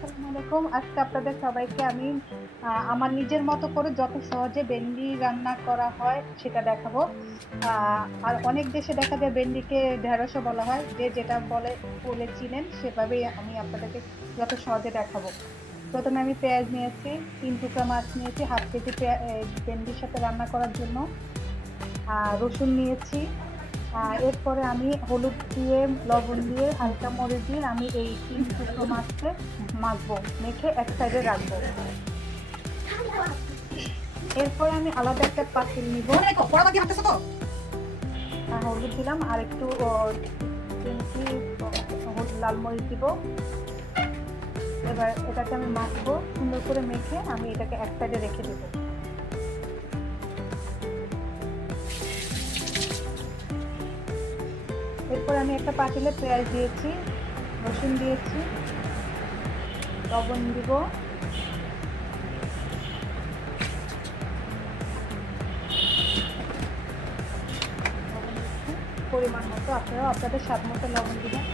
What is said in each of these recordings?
আসসালামু আলাইকুম। আজকে আপনাদের সবাইকে আমি আমার নিজের মতো করে যত সহজে ভেন্ডি রান্না করা হয় সেটা দেখাবো। আর অনেক দেশে দেখা যায় ভেন্ডিকে ঢেঁড়সও বলা হয়। যে যেটা বলে বলে চিনেন, সেভাবেই আমি আপনাদেরকে যত সহজে দেখাবো। প্রথমে আমি পেঁয়াজ নিয়েছি, তিন টুকরা মাছ নিয়েছি, হাফ কেজি ভেন্ডির সাথে রান্না করার জন্য। আর রসুন নিয়েছি এরপরে আমি হলুদ দিয়ে লবণ দিয়ে হালকা মরিচ দিয়ে আমি এই তিন টুকরো মাছকে মাখবো মেখে এক সাইডে রাখব। এরপরে আমি আলাদা একটা পাতিল নিব। হলুদ দিলাম আর একটু লাল মরিচ দিব। এবার এটাকে আমি মাখবো সুন্দর করে মেখে আমি এটাকে এক সাইডে রেখে দেবো। এরপর আমি একটা পাতিলে পেঁয়াজ দিয়েছি, রসুন দিয়েছি, লবণ দিব। পরিমাণ মতো আপনারাও আপনাদের স্বাদ মতো লবণ দিবেন।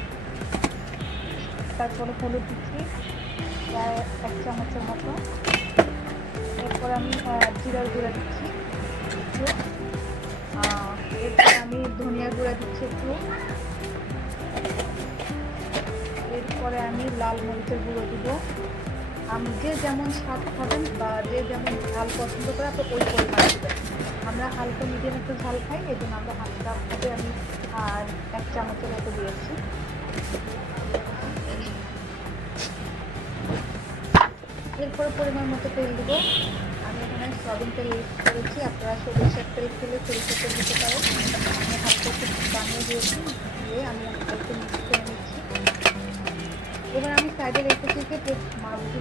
তারপরে হলুদ দিচ্ছি, প্রায় এক চামচের মতো। এরপর আমি জিরার গুঁড়া দিচ্ছি একটু। এরপর আমি ধনিয়া গুঁড়া দিচ্ছি একটু। এরপরে আমি লাল মরিচের গুঁড়ো দিব। আমি যে যেমন স্বাদ খাবেন বা যে যেমন ঝাল পছন্দ করে, আপনি ওই পরিমাণ দেবেন। আমরা হালকা মিডিয়াম একটু ঝাল খাই, এই জন্য আমরা হালকা ভাবে আমি, আর এক চামচের মতো দিয়েছি। এরপরে পরিমাণ মতো তেল দিব। আমি এখানে সয়াবিন তেল ইউজ করেছি। আপনারা সরিষার তেল খেলে সরিষার তেল দিতে পারেন। আমি হালকা একটু বানিয়ে দিয়েছি।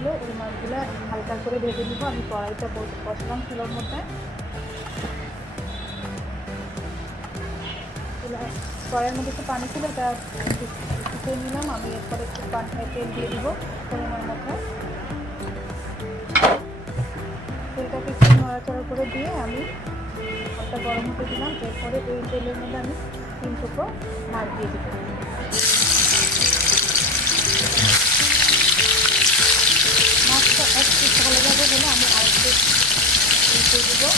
মাছগুলো ওই মাছগুলো হালকা করে ভেজে নিব। আমি কড়াইটা বস- বসালাম চুলোর মধ্যে। কড়াইয়ের মধ্যে একটু পানি ছিল এটা ফুটিয়ে নিলাম। আমি এরপরে একটু পানি তেল দিয়ে দিব পরিমাণ মতো। তেলটাকে একটু নড়াচড়া করে দিয়ে আমি হালকা গরম হতে দিলাম। এরপরে এই তেলের মধ্যে আমি তিন টুকরো মাছ দিয়ে দিব। উল্টে দেবো।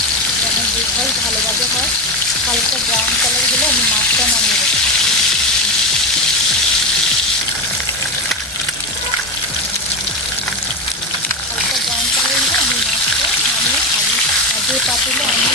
যেন দুধটাই ভালোভাবে হয়, হালকা ব্রাউন কালার হলে আমি মাছটা নামিয়ে দেবো হালকা ব্রাউন কালার হলে আমি মাছটা নামিয়ে আমি যে পাতিলে আমি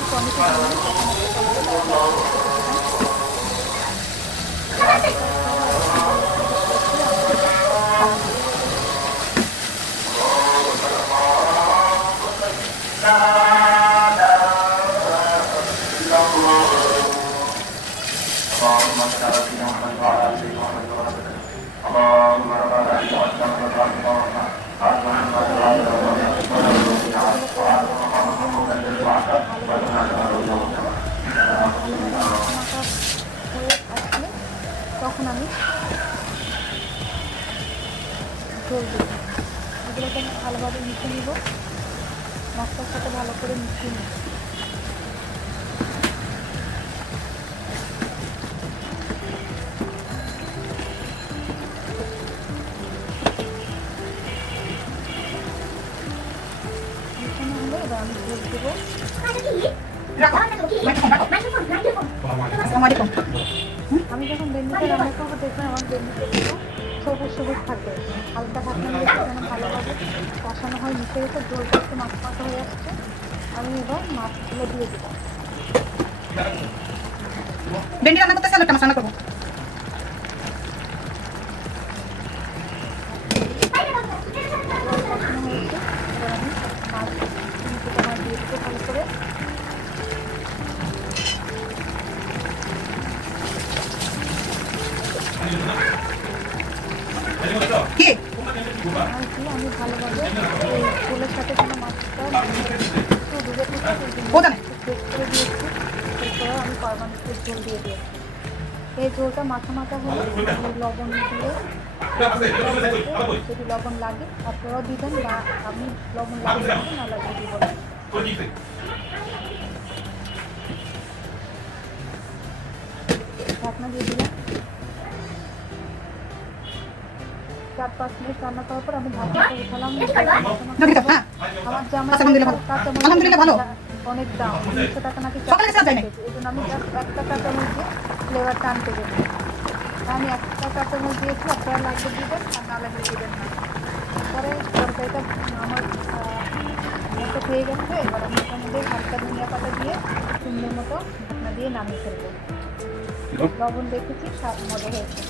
আমি একটু তখন আমি ঝোল দেবো এগুলোকে আমি ভালোভাবে মিশিয়ে নিব। মশলার সাথে ভালো করে মিশিয়ে নিব। এবার আমি যখন ভেন্ডিটা রান্না করব, দেখবেন আমার ভেন্ডিটা সবুজ সবুজ থাকবে হালকা ঢাকনা দিয়ে যেন ভালোভাবে কষানো হয় মিশে গেছে জল একটু মাছ মাখা হয়ে আসছে। আমি এবার মাছগুলো দিয়ে দেবো। বেন্ডি রান্না করতেছে আলুটা মাছ রান্না করব। ঝোলের সাথে যেন মাছটা একটু ডুবে থাকে করে দিয়েছি এরপরে আমি মাছের ঝোল দিয়ে দিয়েছি। এই ঝোলটা মাখা মাখা হলে লবণ দিয়ে যদি লবণ লাগে আপনারাও দিবেন বা আমি লবণ লাগে না লাগে দিব। ঢাকনা দিয়ে দিলাম। চার পাঁচ মিনিট রান্না করার পর আমি উঠালাম যদি তো, হ্যাঁ। আমার জামা আলহামদুলিল্লাহ ভালো। অনেক দাম। তিনশো টাকা নাকি এই জন্য আমি। একটা কাঁচামরিচ দিয়ে ফ্লেভারটা আনতে গেছি আমি একটা কাঁচামরিচ দিয়েছি আপনারা লাগবে দিবেন আর না লাগলে দিবেন না। পরে তরকারিটা আমার মতো হয়ে গেছে। এবার আমি হালকা ধনিয়া পাতা দিয়ে সুন্দর মতো ঢাকনা দিয়ে নামিয়ে ফেলব। লবণ দেখেছি স্বাদ মজা হয়েছে।